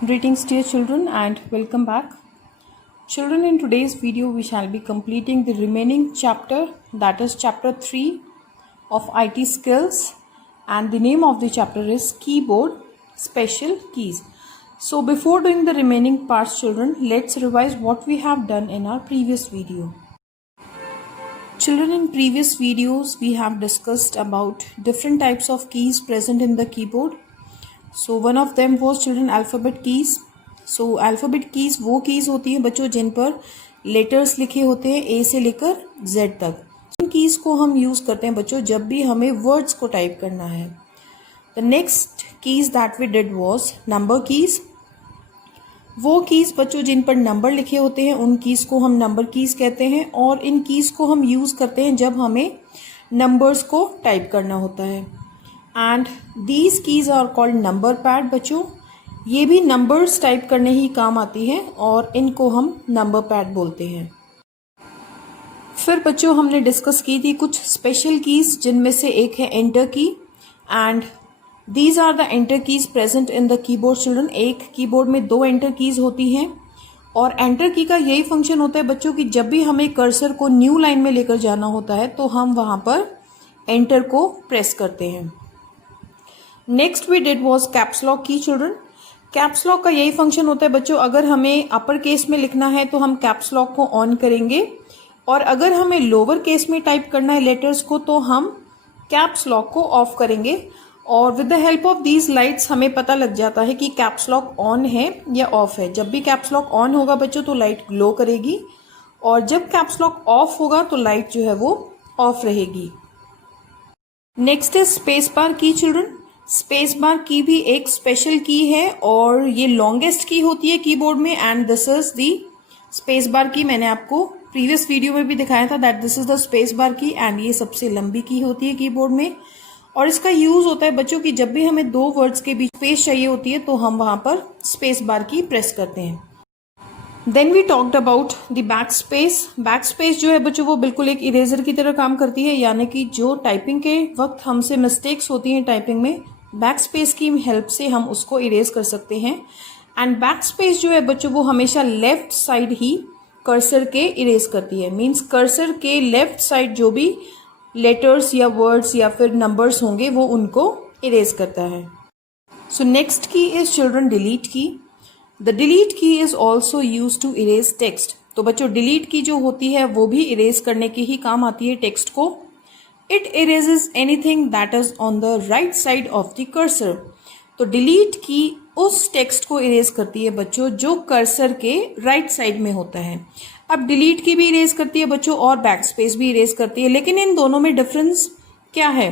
Greetings dear children and welcome back. Children, in today's video we shall be completing the remaining chapter, that is chapter 3 of IT skills, and the name of the chapter is keyboard special keys. So before doing the remaining parts children, let's revise what we have done in our previous video. Children, in previous videos we have discussed about different types of keys present in the keyboard. So one of them was children alphabet keys. So alphabet keys वो keys होती हैं बच्चों जिन पर letters लिखे होते हैं A से लेकर Z तक. इन keys को हम use करते हैं बच्चों जब भी हमें words को type करना है. The next keys that we did was number keys. वो keys बच्चों जिन पर number लिखे होते हैं उन keys को हम number keys कहते हैं और इन keys को हम use करते हैं जब हमें numbers को type करना होता है. And these keys are called number pad बच्चों. ये भी नंबर्स टाइप करने ही काम आती हैं और इनको हम नंबर पैड बोलते हैं. फिर बच्चों हमने डिस्कस की थी कुछ स्पेशल कीज जिनमें से एक है enter key and these are the enter keys present in the keyboard children. एक कीबोर्ड में 2 एंटर कीज होती हैं और एंटर की का यही फंक्शन होता है बच्चों कि जब भी हमें कर्सर को न्यू लाइन में लेकर जाना होता है तो हम वहां पर एंटर को प्रेस करते हैं. Next we did was caps lock key children. Caps lock का यही फंक्शन होता है बच्चों अगर हमें अपर केस में लिखना है तो हम कैप्स लॉक को ऑन करेंगे और अगर हमें लोअर केस में टाइप करना है लेटर्स को तो हम कैप्स लॉक को ऑफ करेंगे और with the help of these lights हमें पता लग जाता है कि कैप्स लॉक ऑन है या ऑफ है. जब भी कैप्स लॉक ऑन होगा बच्चों तो लाइट ग्लो करेगी और जब कैप्स लॉक ऑफ होगा तो लाइट जो है वो ऑफ रहेगी. नेक्स्ट इज स्पेस बार की चिल्ड्रन. स्पेस बार की भी एक स्पेशल की है और ये लॉन्गेस्ट की होती है कीबोर्ड में and this is the space bar की. मैंने आपको प्रीवियस वीडियो में भी दिखाया था that this is the space bar की एंड ये सबसे लंबी की होती है कीबोर्ड में और इसका यूज होता है बच्चों कि जब भी हमें 2 वर्ड्स के बीच स्पेस चाहिए होती है तो हम वहां पर स्पेस बार की प्रेस करते हैं. Then we talked about the back space. Back space जो है बच्चों वो बिल्कुल एक इरेजर की तरह काम करती है यानी कि जो टाइपिंग के वक्त हमसे मिस्टेक्स होती हैं टाइपिंग में बैक स्पेस की हेल्प से हम उसको इरेज कर सकते हैं. एंड बैक स्पेस जो है बच्चों वो हमेशा लेफ्ट साइड ही कर्सर के इरेज करती है. मींस कर्सर के लेफ्ट साइड जो भी लेटर्स या वर्ड्स या फिर नंबर्स होंगे वो उनको इरेज करता है. So next key is children delete key. The delete key is also use to erase text. तो बच्चों डिलीट की जो होती है वो भी इरेज करने के ही काम आती है टेक्स्ट को. It erases anything that is on the right side of the cursor. तो डिलीट की उस टेक्स्ट को इरेज करती है बच्चों जो कर्सर के राइट साइड में होता है. अब डिलीट की भी इरेज करती है बच्चों और बैक स्पेस भी इरेज करती है लेकिन इन दोनों में डिफरेंस क्या है.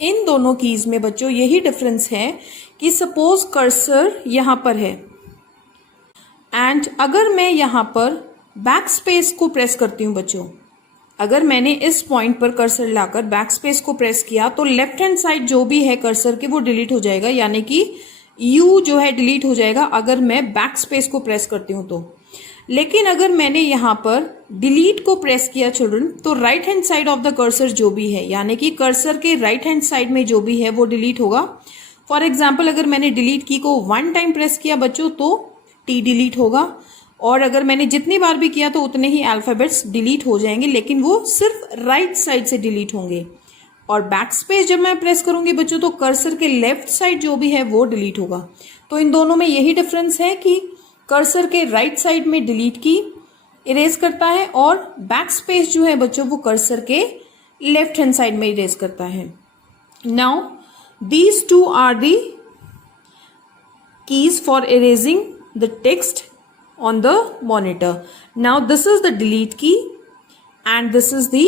इन दोनों कीज में बच्चों यही डिफरेंस है कि सपोज कर्सर यहां पर है एंड अगर मैं यहां पर बैक स्पेस को प्रेस करती हूं बच्चों, अगर मैंने इस पॉइंट पर कर्सर लाकर बैक स्पेस को प्रेस किया तो लेफ्ट हैंड साइड जो भी है कर्सर के वो डिलीट हो जाएगा यानी कि यू जो है डिलीट हो जाएगा अगर मैं बैक स्पेस को प्रेस करती हूं तो. लेकिन अगर मैंने यहां पर डिलीट को प्रेस किया चिल्ड्रन तो right hand side of the cursor जो भी है यानी कि कर्सर के राइट हैंड साइड में जो भी है वो डिलीट होगा. फॉर एग्जाम्पल अगर मैंने डिलीट की को 1 टाइम प्रेस किया बच्चों तो टी डिलीट होगा और अगर मैंने जितनी बार भी किया तो उतने ही अल्फाबेट्स डिलीट हो जाएंगे लेकिन वो सिर्फ राइट साइड से डिलीट होंगे. और बैक स्पेस जब मैं प्रेस करूंगी बच्चों तो कर्सर के लेफ्ट साइड जो भी है वो डिलीट होगा. तो इन दोनों में यही डिफरेंस है कि कर्सर के राइट साइड में डिलीट की इरेज करता है और बैक स्पेस जो है बच्चों वो कर्सर के लेफ्ट हैंड साइड में इरेज करता है. Now these 2 are the keys for erasing the text on the monitor. Now this is the delete key and this is the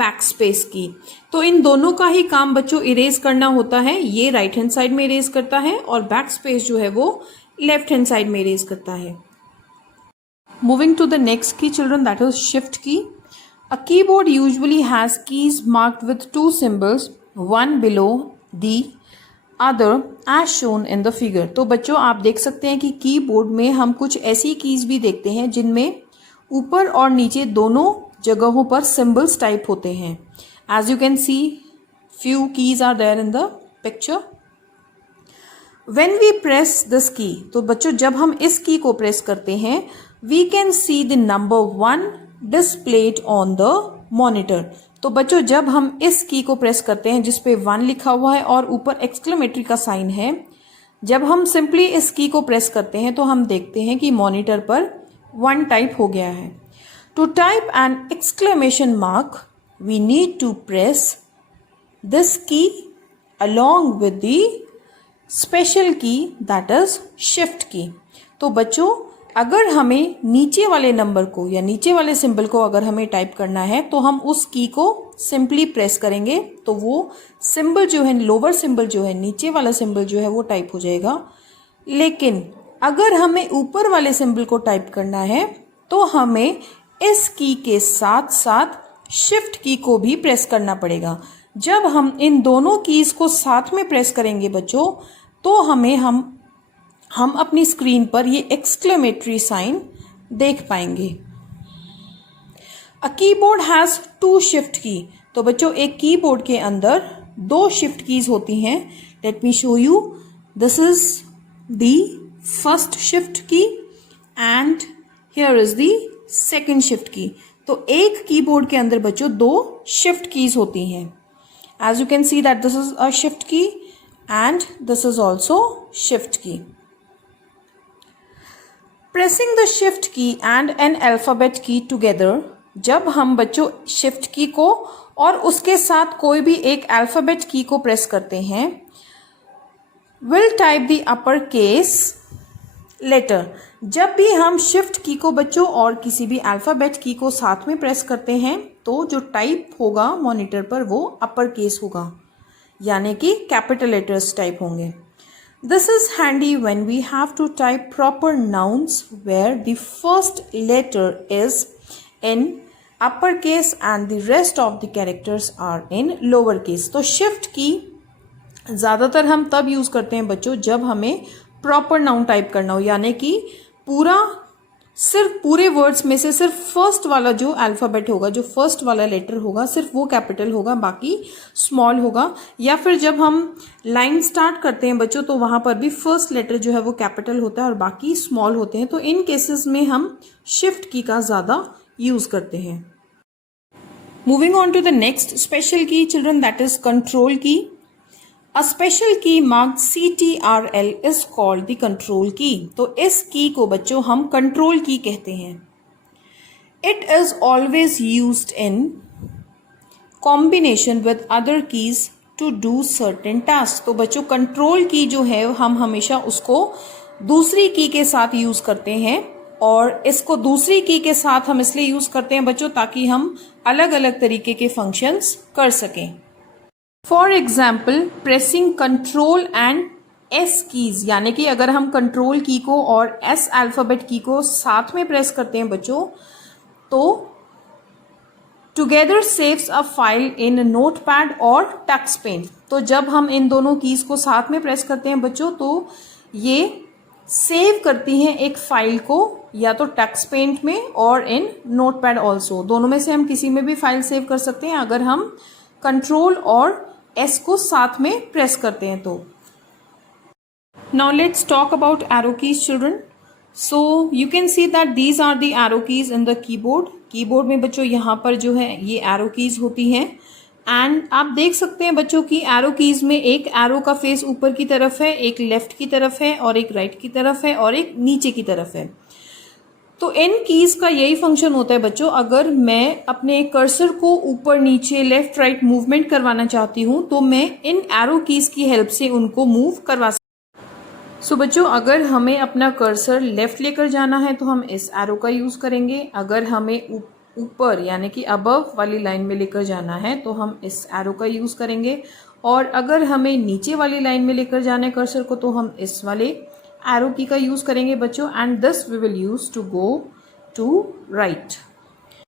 backspace key. तो इन दोनों का ही काम बच्चों इरेज करना होता है. ये राइट हैंड साइड में इरेज करता है और बैकस्पेस जो है वो लेफ्ट हैंड साइड में इरेज करता है. Moving to the next key children that is shift key. A keyboard usually has keys marked with 2 symbols, one below the other as shown in the figure. तो बच्चों आप देख सकते हैं कि कीबोर्ड में हम कुछ ऐसी कीज भी देखते हैं जिनमें ऊपर और नीचे दोनों जगहों पर सिंबल्स टाइप होते हैं. As you can see few keys are there in the picture. When we press this key, तो बच्चों जब हम इस की को प्रेस करते हैं, we can see the number 1 displayed on the monitor. तो बच्चों जब हम इस की को प्रेस करते हैं जिसपे 1 लिखा हुआ है और ऊपर एक्सक्लेमेटरी का साइन है, जब हम सिंपली इस की को प्रेस करते हैं तो हम देखते हैं कि मॉनिटर पर 1 टाइप हो गया है. To type an exclamation mark we need to press this key along with the special key that is shift key. तो बच्चों अगर हमें नीचे वाले नंबर को या नीचे वाले सिंबल को अगर हमें टाइप करना है तो हम उस की को सिंपली प्रेस करेंगे तो वो सिंबल जो है, लोअर सिंबल जो है, नीचे वाला सिंबल जो है वो टाइप हो जाएगा. लेकिन अगर हमें ऊपर वाले सिंबल को टाइप करना है तो हमें इस की के साथ साथ शिफ्ट की को भी प्रेस करना पड़ेगा. जब हम इन दोनों कीज को साथ में प्रेस करेंगे बच्चों तो हम अपनी स्क्रीन पर ये एक्सक्लेमेटरी साइन देख पाएंगे. A keyboard has 2 shift key. तो बच्चों एक कीबोर्ड के अंदर 2 शिफ्ट कीज होती हैं. Let me show you. This is the first shift key and here is the second shift key. तो एक कीबोर्ड के अंदर बच्चों 2 शिफ्ट कीज होती हैं. As you can see that this is a shift key and this is also shift key. Pressing the shift key and an alphabet key together, जब हम बच्चों shift key को और उसके साथ कोई भी एक alphabet key को प्रेस करते हैं, will type the uppercase letter. जब भी हम शिफ्ट की को बच्चों और किसी भी अल्फाबेट की को साथ में प्रेस करते हैं तो जो टाइप होगा मॉनिटर पर वो अपर केस होगा, यानी कि कैपिटल लेटर्स टाइप होंगे. This is handy when we have to type proper nouns where the first letter is in upper case and the rest of the characters are in lower case. तो shift key ज़्यादातर हम तब use करते हैं बच्चों जब हमें proper noun type करना हो, यानी कि पूरे वर्ड्स में से सिर्फ फर्स्ट वाला जो अल्फ़ाबेट होगा, जो फर्स्ट वाला लेटर होगा, सिर्फ वो कैपिटल होगा, बाकी स्मॉल होगा. या फिर जब हम लाइन स्टार्ट करते हैं बच्चों तो वहाँ पर भी फर्स्ट लेटर जो है वो कैपिटल होता है और बाकी स्मॉल होते हैं. तो इन केसेस में हम शिफ्ट की का ज़्यादा यूज़ करते हैं. Moving on to the next special key children, that is control key. A special key marked CTRL is called the control key. तो इस की को बच्चों हम कंट्रोल की कहते हैं. It is always used in combination with other keys to do certain tasks. तो बच्चों कंट्रोल की जो है हम हमेशा उसको दूसरी की के साथ यूज करते हैं और इसको दूसरी की के साथ हम इसलिए यूज करते हैं बच्चों ताकि हम अलग अलग तरीके के फंक्शंस कर सकें. For example pressing control and S keys, यानी कि अगर हम कंट्रोल की को और एस अल्फाबेट की को साथ में प्रेस करते हैं बच्चों तो together saves a file in notepad और टक्स पेन. तो जब हम इन दोनों कीज को साथ में प्रेस करते हैं बच्चों तो ये सेव करती हैं एक फाइल को या तो टक्स पेंट में और इन नोटपैड ऑल्सो. दोनों में से हम किसी में भी फाइल सेव कर सकते हैं अगर हम कंट्रोल और एस को साथ में प्रेस करते हैं तो. Now let's talk about arrow keys children. So you can see that these are the arrow keys in the keyboard. Keyboard में बच्चों यहाँ पर जो है ये एरो कीज होती हैं एंड आप देख सकते हैं बच्चों की एरो कीज में एक एरो का फेस ऊपर की तरफ है, एक लेफ्ट की तरफ है और एक राइट की तरफ है और एक नीचे की तरफ है. तो इन कीज का यही फंक्शन होता है बच्चों. अगर मैं अपने कर्सर को ऊपर नीचे लेफ्ट राइट मूवमेंट करवाना चाहती हूं तो मैं इन एरो कीज की हेल्प से उनको मूव करवा सकती हूं. सो बच्चों अगर हमें अपना कर्सर लेफ्ट लेकर जाना है तो हम इस एरो का यूज करेंगे. अगर हमें ऊपर यानी कि अबव वाली लाइन में लेकर जाना है तो हम इस एरो का यूज करेंगे और अगर हमें नीचे वाली लाइन में लेकर जाना है कर्सर को तो हम इस वाले एरो की का यूज करेंगे बच्चों. And this we will use to go to right.